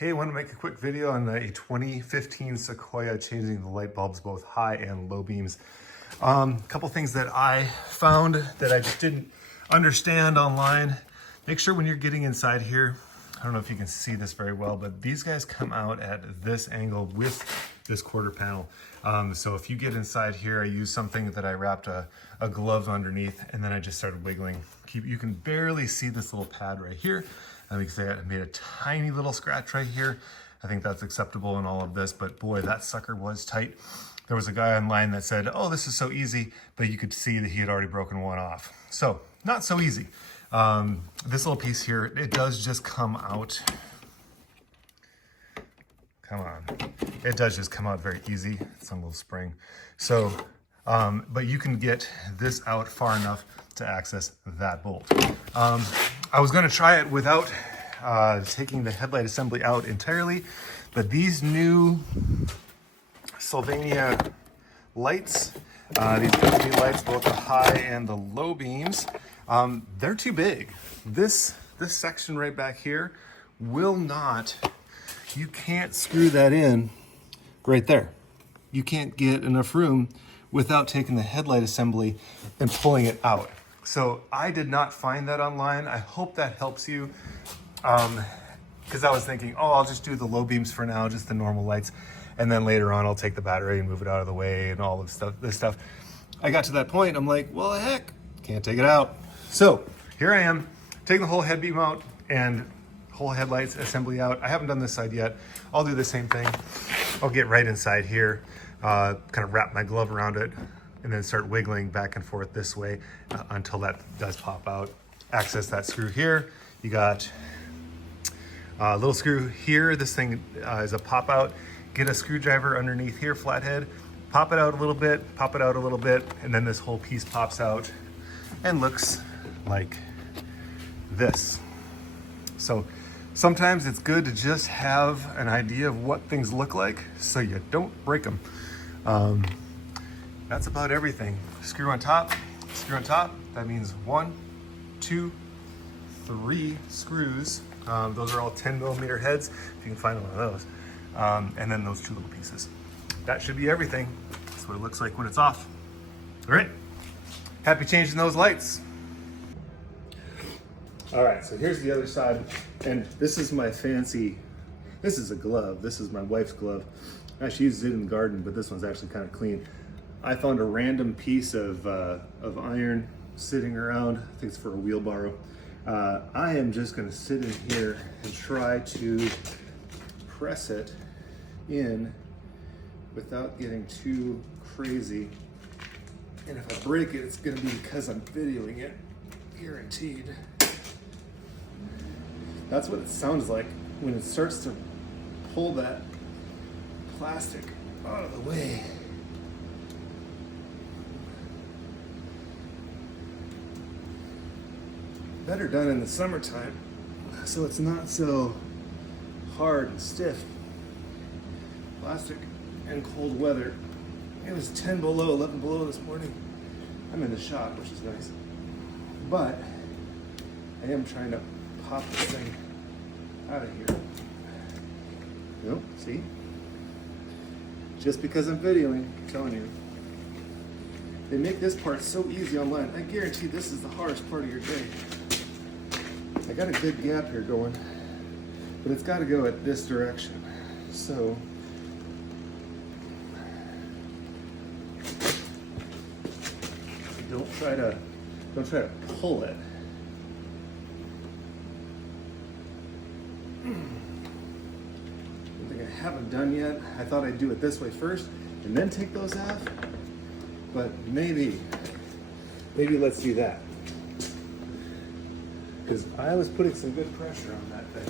Hey, I want to make a quick video on a 2015 Sequoia changing the light bulbs, both high and low beams. A couple things that I found that I just didn't understand online. Make sure when you're getting inside here, I don't know if you can see this very well, but these guys come out at this angle with this quarter panel. So if you get inside here, I used something that I wrapped a glove underneath, and then I just started wiggling. You can barely see this little pad right here. I think I made a tiny little scratch right here. I think that's acceptable in all of this, but boy, that sucker was tight. There was a guy online that said, oh, this is so easy, but you could see that he had already broken one off. So not so easy. This little piece here, it does just come out. Come on. It does just come out very easy. It's a little spring. So, but you can get this out far enough to access that bolt. I was going to try it without taking the headlight assembly out entirely, but these new Sylvania lights, these LED lights, both the high and the low beams, they're too big. This section right back here will not, you can't screw that in right there. You can't get enough room without taking the headlight assembly and pulling it out. So I did not find that online. I hope that helps you. Because I was thinking, oh, I'll just do the low beams for now, just the normal lights. And then later on, I'll take the battery and move it out of the way and all of this stuff. I got to that point, I'm like, well, heck, can't take it out. So here I am, taking the whole head beam out and whole headlights assembly out. I haven't done this side yet. I'll do the same thing. I'll get right inside here, kind of wrap my glove around it, and then start wiggling back and forth this way until that does pop out. Access that screw here. You got a little screw here. This thing is a pop out. Get a screwdriver underneath here, flathead. Pop it out a little bit, pop it out a little bit, and then this whole piece pops out and looks like this. So sometimes it's good to just have an idea of what things look like so you don't break them. That's about everything. Screw on top, screw on top. That means 1, 2, 3 screws. Those are all 10mm heads, if you can find one of those. And then those 2 little pieces. That should be everything. That's what it looks like when it's off. All right, happy changing those lights. All right, so here's the other side. And this is my fancy, this is a glove. This is my wife's glove. She uses it in the garden, but this one's actually kind of clean. I found a random piece of iron sitting around. I think it's for a wheelbarrow. I am just gonna sit in here and try to press it in without getting too crazy. And if I break it, it's gonna be because I'm videoing it, guaranteed. That's what it sounds like when it starts to pull that plastic out of the way. Better done in the summertime, so it's not so hard and stiff. Plastic and cold weather. It was 10 below, 11 below this morning. I'm in the shop, which is nice. But I am trying to pop this thing out of here. Nope, see? Just because I'm videoing, I'm telling you. They make this part so easy online. I guarantee this is the hardest part of your day. I got a good gap here going, but it's got to go at this direction. So don't try to pull it. Something I haven't done yet. I thought I'd do it this way first and then take those off, but maybe let's do that. Because I was putting some good pressure on that thing.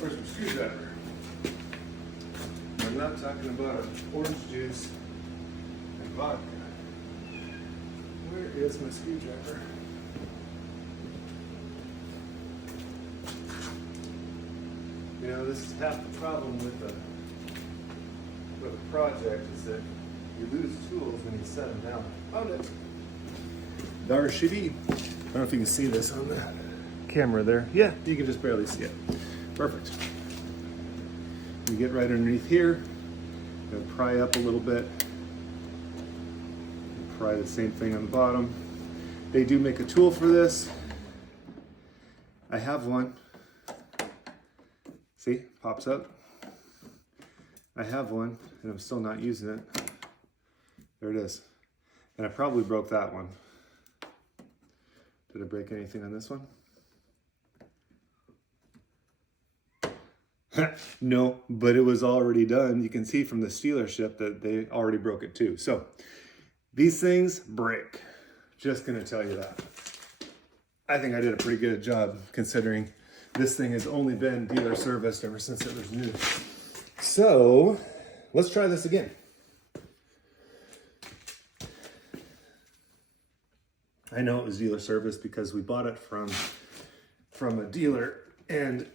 Where's my screwdriver? I'm not talking about orange juice and vodka. Where is my screwdriver? You know, this is half the problem with a project is that you lose tools when you set them down. Found it. There should be. I don't know if you can see this on the camera there. Yeah, you can just barely see it. Perfect. You get right underneath here, gonna pry up a little bit, pry the same thing on the bottom. They do make a tool for this. I have one. See, pops up. I have one and I'm still not using it. There it is. And I probably broke that one. Did I break anything on this one? No, but it was already done. You can see from the dealership that they already broke it too. So these things break. Just gonna tell you that. I think I did a pretty good job considering this thing has only been dealer serviced ever since it was new. So let's try this again. I know it was dealer serviced because we bought it from a dealer and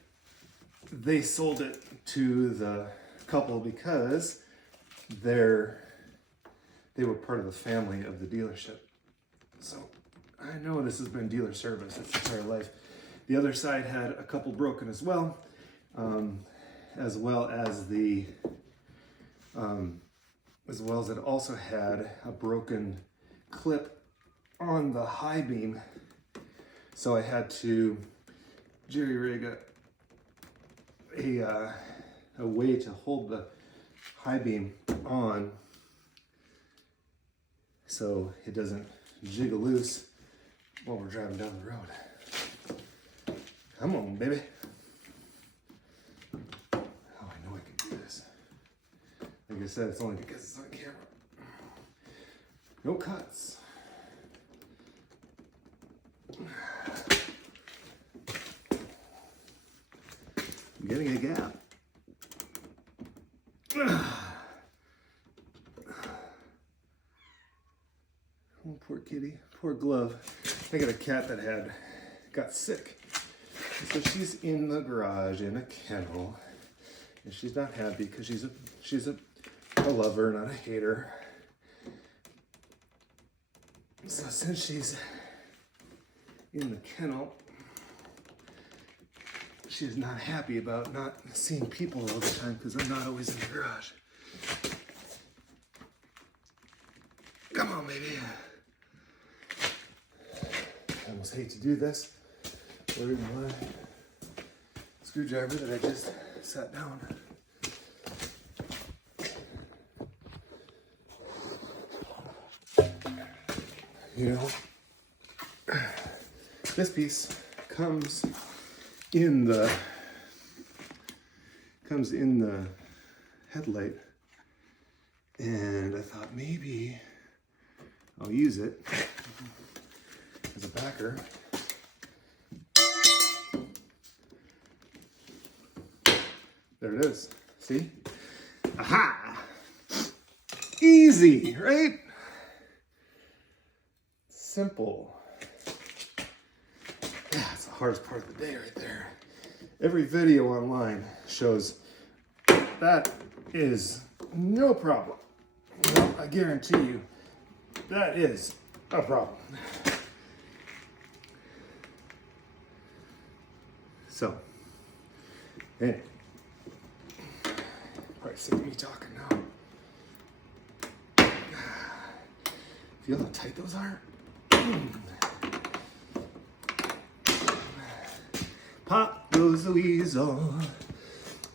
they sold it to the couple because they were part of the family of the dealership. So I know this has been dealer service its entire life. The other side had a couple broken as well as it also had a broken clip on the high beam. So I had to jerry rig a way to hold the high beam on so it doesn't jiggle loose while we're driving down the road. Come on, baby. Oh, I know I can do this. Like I said, it's only because it's on camera. No cuts. I'm getting a gap. Oh, poor kitty, poor glove. I got a cat that got sick. So she's in the garage in a kennel. And she's not happy because she's a lover, not a hater. So since she's in the kennel, she's not happy about not seeing people all the time because I'm not always in the garage. Come on, baby. I almost hate to do this. Or even my screwdriver that I just sat down. You know, this piece comes in the headlight, and I thought maybe I'll use it as a backer. There it is. See? Aha! Easy, right? Simple. That's the hardest part of the day right there. Every video online shows that is no problem. Well, I guarantee you that is a problem. So, hey, probably sick of me talking now. Feel how tight those are? Pop goes the weasel.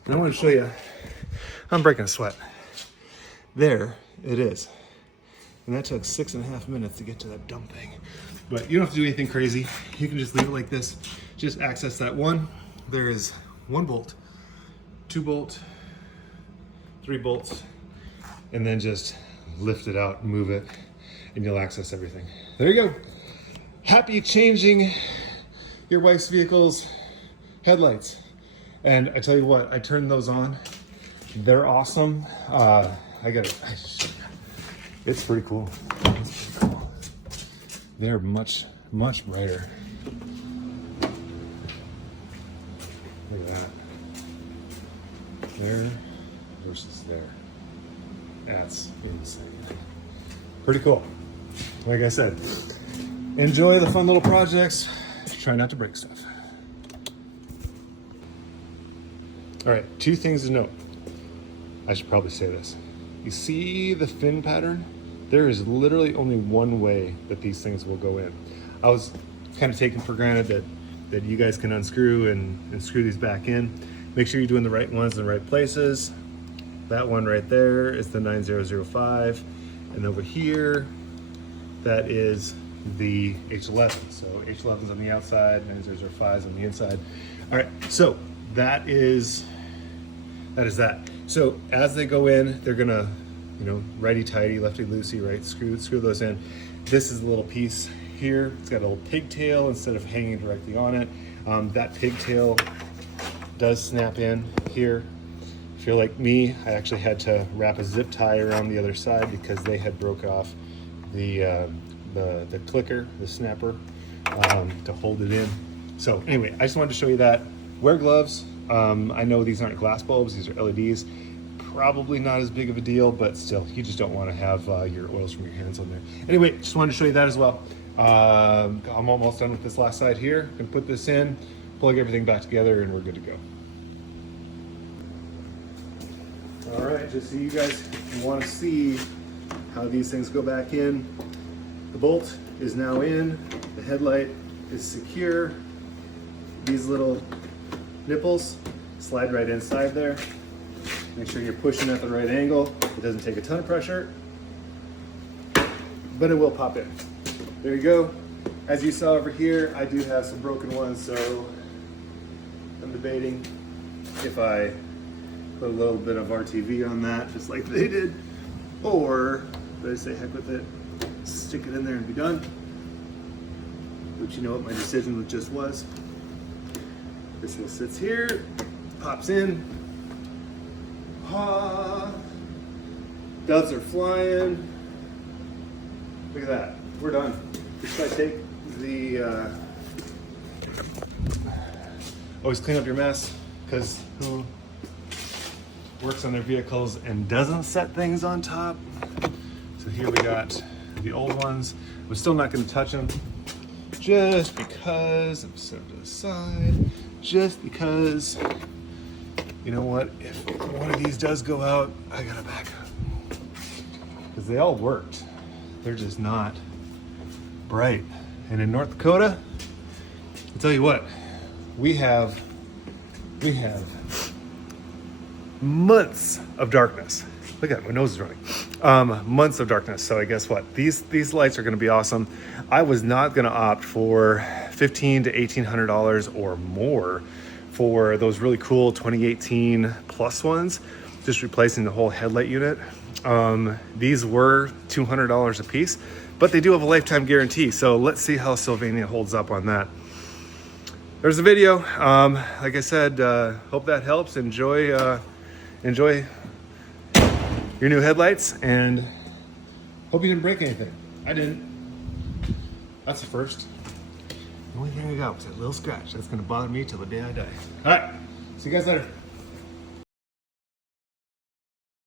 And I want to show you, I'm breaking a sweat. There it is. And that took 6.5 minutes to get to that dumb thing. But you don't have to do anything crazy. You can just leave it like this. Just access that one. There is 1 bolt, 2 bolt, 3 bolts, and then just lift it out, move it, and you'll access everything. There you go. Happy changing your wife's vehicle's headlights. And I tell you what, I turned those on. They're awesome. It's pretty cool. It's pretty cool. They're much, much brighter. Look at that. There versus there. That's insane. Pretty cool. Like I said, enjoy the fun little projects. Try not to break stuff. All right, 2 things to note. I should probably say this. You see the fin pattern? There is literally only one way that these things will go in. I was kind of taking for granted that you guys can unscrew and screw these back in. Make sure you're doing the right ones in the right places. That one right there is the 9005. And over here, that is the H11. So H11's on the outside, 9005's on the inside. All right, so that is that. So as they go in, they're gonna, you know, righty-tighty, lefty-loosey, right? Screw those in. This is a little piece here. It's got a little pigtail instead of hanging directly on it. That pigtail does snap in here. If you're like me, I actually had to wrap a zip tie around the other side because they had broke off the clicker, the snapper, to hold it in. So anyway, I just wanted to show you that. Wear gloves. I know these aren't glass bulbs, these are LEDs. Probably not as big of a deal, but still, you just don't want to have your oils from your hands on there. Anyway, just wanted to show you that as well. I'm almost done with this last side here. Gonna put this in, plug everything back together, and we're good to go. All right, just so you guys want to see how these things go back in. The bolt is now in, the headlight is secure. These little nipples slide right inside there. Make sure you're pushing at the right angle. It doesn't take a ton of pressure, but it will pop in. There you go. As you saw over here, I do have some broken ones, so I'm debating if I put a little bit of RTV on that, just like they did, or did I say heck with it, stick it in there and be done? Which, you know what my decision just was. This one sits here, pops in. Doves are flying. Look at that, we're done. Just I take the, always clean up your mess, because who works on their vehicles and doesn't set things on top? So here we got the old ones. We're still not gonna touch them, just because, I'm set to the side, just because, you know what, if one of these does go out, I gotta back up. Because they all worked. They're just not bright. And in North Dakota, I'll tell you what, we have months of darkness. Look at it, my nose is running. Months of darkness. So I guess what? These lights are gonna be awesome. I was not gonna opt for $1,500 to $1,800 or more for those really cool 2018 plus ones, just replacing the whole headlight unit. These were $200 a piece, but they do have a lifetime guarantee. So let's see how Sylvania holds up on that. There's the video. Like I said, hope that helps. Enjoy your new headlights, and hope you didn't break anything. I didn't. That's the first. The only thing I got was that little scratch. That's gonna bother me till the day I die. All right, see you guys later.